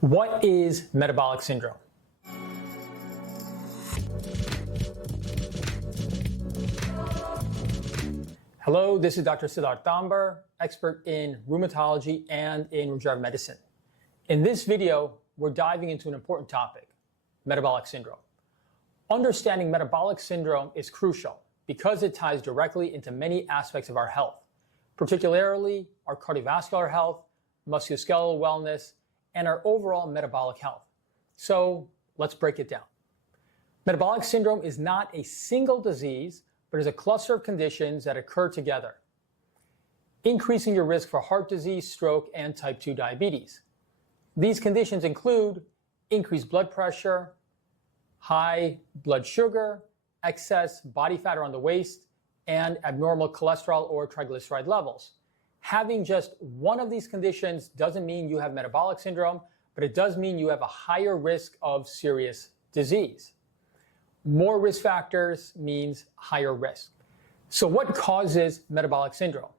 What is metabolic syndrome? Hello, this is Dr. Siddharth Dambar, expert in rheumatology and in regenerative medicine. In this video, we're diving into an important topic, metabolic syndrome. Understanding metabolic syndrome is crucial because it ties directly into many aspects of our health, particularly our cardiovascular health, musculoskeletal wellness, and our overall metabolic health. So let's break it down. Metabolic syndrome is not a single disease, but is a cluster of conditions that occur together, increasing your risk for heart disease, stroke, and type 2 diabetes. These conditions include increased blood pressure, high blood sugar, excess body fat around the waist, and abnormal cholesterol or triglyceride levels. Having just one of these conditions doesn't mean you have metabolic syndrome, but it does mean you have a higher risk of serious disease. More risk factors means higher risk. So what causes metabolic syndrome?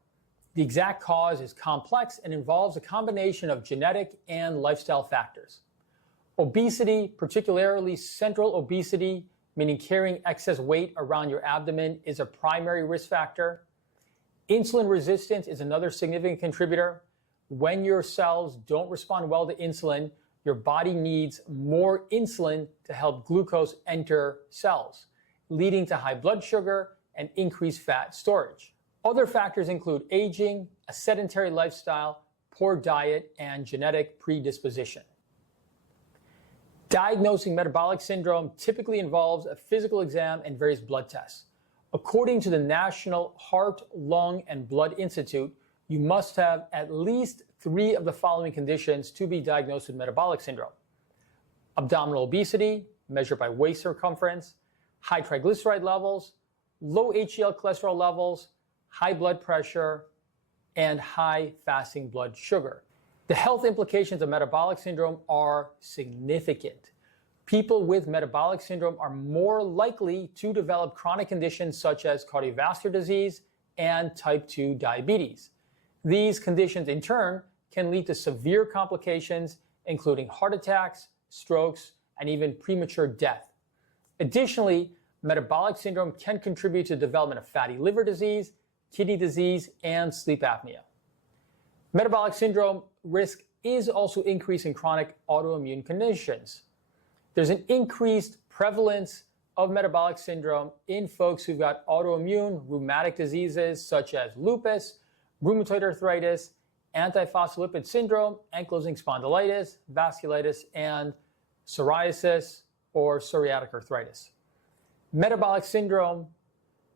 The exact cause is complex and involves a combination of genetic and lifestyle factors. Obesity, particularly central obesity, meaning carrying excess weight around your abdomen, is a primary risk factor. Insulin resistance is another significant contributor. When your cells don't respond well to insulin, your body needs more insulin to help glucose enter cells, leading to high blood sugar and increased fat storage. Other factors include aging, a sedentary lifestyle, poor diet, and genetic predisposition. Diagnosing metabolic syndrome typically involves a physical exam and various blood tests. According to the National Heart, Lung, and Blood Institute, you must have at least 3 of the following conditions to be diagnosed with metabolic syndrome: abdominal obesity, measured by waist circumference, high triglyceride levels, low HDL cholesterol levels, high blood pressure, and high fasting blood sugar. The health implications of metabolic syndrome are significant. People with metabolic syndrome are more likely to develop chronic conditions such as cardiovascular disease and type 2 diabetes. These conditions, in turn, can lead to severe complications, including heart attacks, strokes, and even premature death. Additionally, metabolic syndrome can contribute to the development of fatty liver disease, kidney disease, and sleep apnea. Metabolic syndrome risk is also increased in chronic autoimmune conditions. There's an increased prevalence of metabolic syndrome in folks who've got autoimmune rheumatic diseases such as lupus, rheumatoid arthritis, antiphospholipid syndrome, ankylosing spondylitis, vasculitis, and psoriasis or psoriatic arthritis. Metabolic syndrome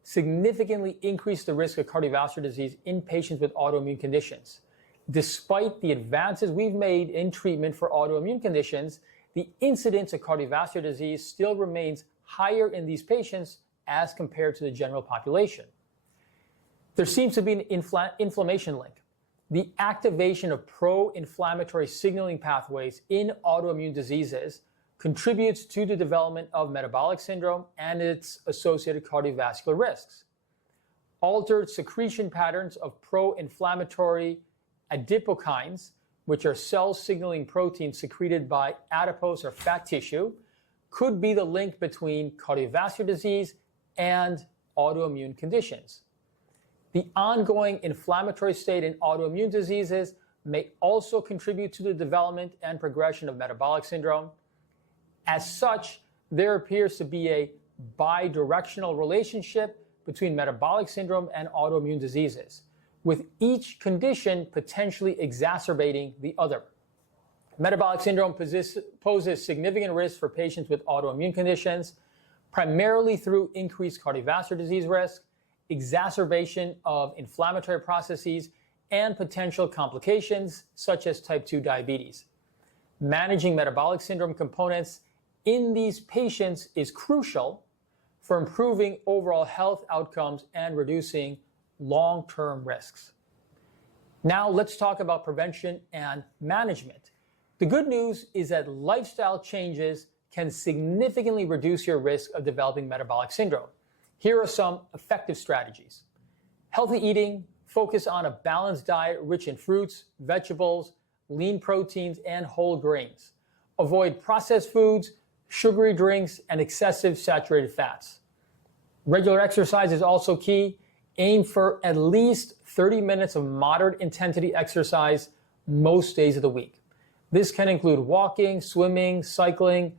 significantly increased the risk of cardiovascular disease in patients with autoimmune conditions. Despite the advances we've made in treatment for autoimmune conditions, the incidence of cardiovascular disease still remains higher in these patients as compared to the general population. There seems to be an inflammation link. The activation of pro-inflammatory signaling pathways in autoimmune diseases contributes to the development of metabolic syndrome and its associated cardiovascular risks. Altered secretion patterns of pro-inflammatory adipokines, which are cell signaling proteins secreted by adipose or fat tissue, could be the link between cardiovascular disease and autoimmune conditions. The ongoing inflammatory state in autoimmune diseases may also contribute to the development and progression of metabolic syndrome. As such, there appears to be a bidirectional relationship between metabolic syndrome and autoimmune diseases, with each condition potentially exacerbating the other. Metabolic syndrome poses significant risk for patients with autoimmune conditions, primarily through increased cardiovascular disease risk, exacerbation of inflammatory processes, and potential complications such as type 2 diabetes. Managing metabolic syndrome components in these patients is crucial for improving overall health outcomes and reducing long-term risks. Now let's talk about prevention and management. The good news is that lifestyle changes can significantly reduce your risk of developing metabolic syndrome. Here are some effective strategies. Healthy eating, focus on a balanced diet rich in fruits, vegetables, lean proteins, and whole grains. Avoid processed foods, sugary drinks, and excessive saturated fats. Regular exercise is also key. Aim for at least 30 minutes of moderate intensity exercise most days of the week. This can include walking, swimming, cycling,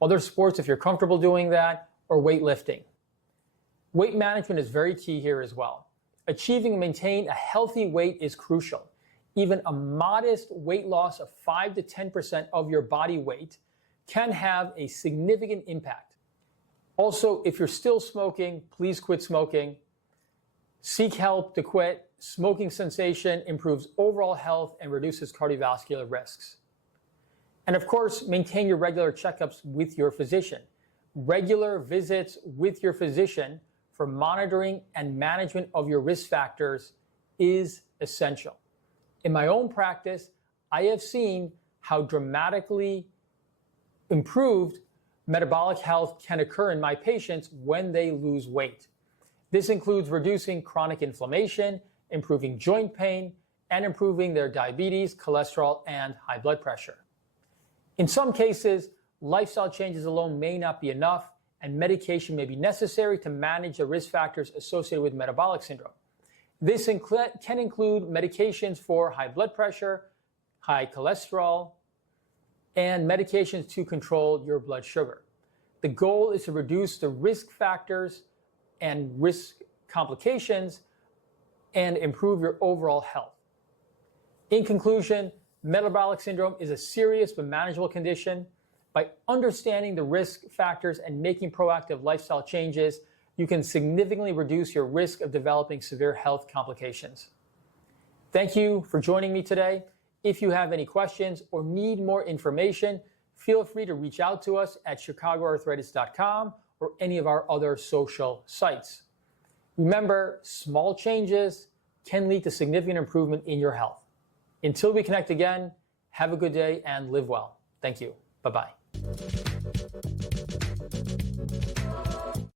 other sports if you're comfortable doing that, or weightlifting. Weight management is very key here as well. Achieving and maintaining a healthy weight is crucial. Even a modest weight loss of 5 to 10% of your body weight can have a significant impact. Also, if you're still smoking, please quit smoking. Seek help to quit. Smoking cessation improves overall health and reduces cardiovascular risks. And of course, maintain your regular checkups with your physician. Regular visits with your physician for monitoring and management of your risk factors is essential. In my own practice, I have seen how dramatically improved metabolic health can occur in my patients when they lose weight. This includes reducing chronic inflammation, improving joint pain, and improving their diabetes, cholesterol, and high blood pressure. In some cases, lifestyle changes alone may not be enough, and medication may be necessary to manage the risk factors associated with metabolic syndrome. This can include medications for high blood pressure, high cholesterol, and medications to control your blood sugar. The goal is to reduce the risk factors and risk complications and improve your overall health. In conclusion, metabolic syndrome is a serious but manageable condition. By understanding the risk factors and making proactive lifestyle changes, you can significantly reduce your risk of developing severe health complications. Thank you for joining me today. If you have any questions or need more information, feel free to reach out to us at chicagoarthritis.com or any of our other social sites. Remember, small changes can lead to significant improvement in your health. Until we connect again, have a good day and live well. Thank you. Bye-bye.